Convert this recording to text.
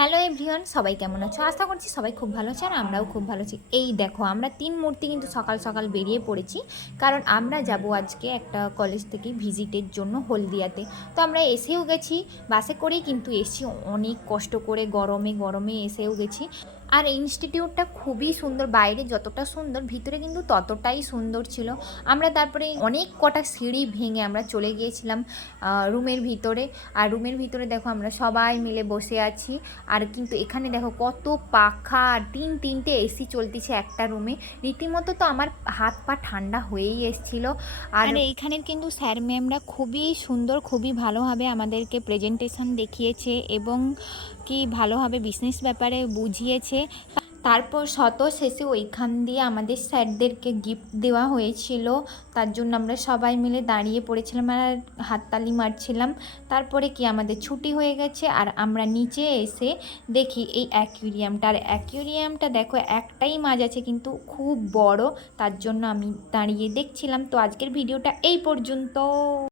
Hello everyone, সবাই কেমন আছো? আশা করছি সবাই খুব ভালো আছে আর আমরাও খুব ভালো আছি। এই দেখো, আমরা তিন মূর্তি কিন্তু সকাল সকাল বেরিয়ে পড়েছি, কারণ আমরা যাব আজকে একটা কলেজ থেকে ভিজিটের জন্য হলদিয়াতে। তো আমরা এসেও গেছি, বাসে করেই কিন্তু এসেছি, অনেক কষ্ট করে গরমে গরমে এসেও গেছি। আর ইনস্টিটিউটটা খুবই সুন্দর, বাইরে যতটা সুন্দর ভিতরে কিন্তু ততটাই সুন্দর ছিল। আমরা তারপরে অনেক কটা সিঁড়ি ভেঙে আমরা চলে গিয়েছিলাম রুমের ভিতরে। আর রুমের ভিতরে দেখো আমরা সবাই মিলে বসে আছি। আর কিন্তু এখানে দেখো কত পাখা, তিনটে এসি চলতেছে একটা রুমে। রীতিমতো তো আমার হাত পা ঠান্ডা হয়েই এসছিল। আর এইখানের কিন্তু স্যার ম্যামরা খুবই সুন্দর, খুবই ভালোভাবে আমাদেরকে প্রেজেন্টেশন দেখিয়েছে এবং কি ভালোভাবে বিজনেস ব্যাপারে বুঝিয়েছে। তারপর শেষে ওইখান দিয়ে আমাদের স্যারদেরকে গিফট দেওয়া হয়েছিল, তার জন্য আমরা সবাই মিলে দাঁড়িয়ে পড়েছিলাম আর হাততালি মারছিলাম। তারপরে কি আমাদের ছুটি হয়ে গেছে আর আমরা নিচে এসে দেখি এই অ্যাকুয়ারিয়ামটা। আর অ্যাকুয়ারিয়ামটা দেখো, একটাই মাছ আছে কিন্তু খুব বড়, তার জন্য আমি দাঁড়িয়ে দেখছিলাম। তো আজকের ভিডিওটা এই পর্যন্ত।